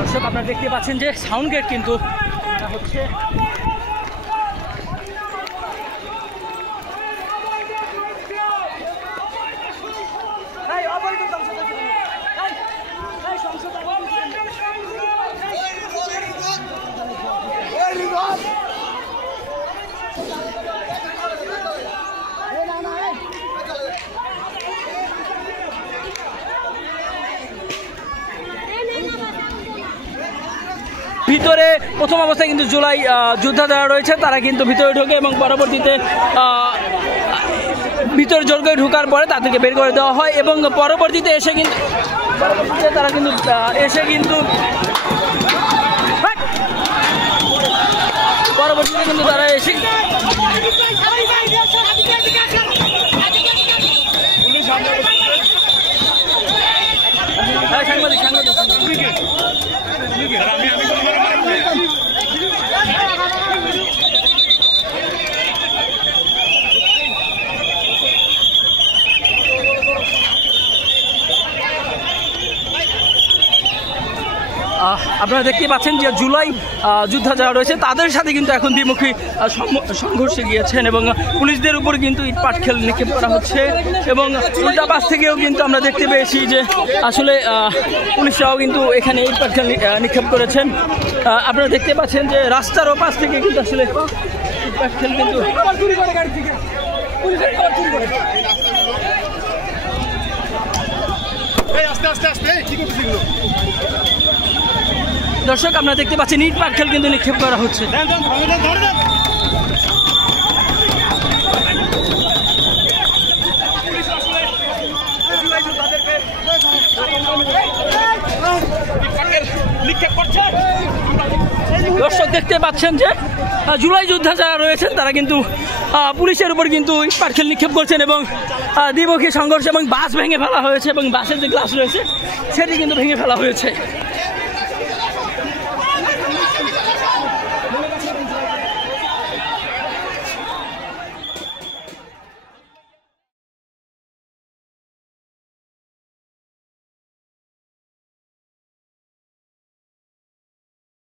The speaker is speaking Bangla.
দর্শক আপনারা দেখতে পাচ্ছেন যে সাউন্ড গেট কিন্তু হচ্ছে। ভিতরে প্রথম অবস্থায় কিন্তু জুলাই যোদ্ধা যারা রয়েছে তারা কিন্তু ভিতরে ঢোকে এবং পরবর্তীতে ভিতরে জোর করে ঢোকার পরে তাদেরকে বের করে দেওয়া হয় এবং পরবর্তীতে এসে কিন্তু তারা কিন্তু পরবর্তীতে কিন্তু তারা এসে আপনারা দেখতে পাচ্ছেন যে জুলাই যোদ্ধা যারা রয়েছে তাদের সাথে কিন্তু এখন দ্বিমুখী সংঘর্ষে গিয়েছেন এবং পুলিশদের উপর কিন্তু ইট পাটকেল নিক্ষেপ করা হচ্ছে এবং উল্টা পাশ থেকেও কিন্তু আমরা দেখতে পেয়েছি যে আসলে পুলিশরাও কিন্তু এখানে ইট পাটকেল নিক্ষেপ করেছেন। আপনারা দেখতে পাচ্ছেন যে রাস্তার ওপাশ থেকে কিন্তু আসলে ইট পাটকেল কিন্তু দর্শক আপনারা দেখতে পাচ্ছেন ইট পাটকেল কিন্তু নিক্ষেপ করা হচ্ছে। দর্শক দেখতে পাচ্ছেন যে জুলাই যোদ্ধা যারা রয়েছেন তারা কিন্তু পুলিশের উপর কিন্তু ইট পাটকেল নিক্ষেপ করছেন এবং দ্বিমুখী সংঘর্ষ এবং বাস ভেঙে ফেলা হয়েছে এবং বাসের যে গ্লাস রয়েছে সেটি কিন্তু ভেঙে ফেলা হয়েছে।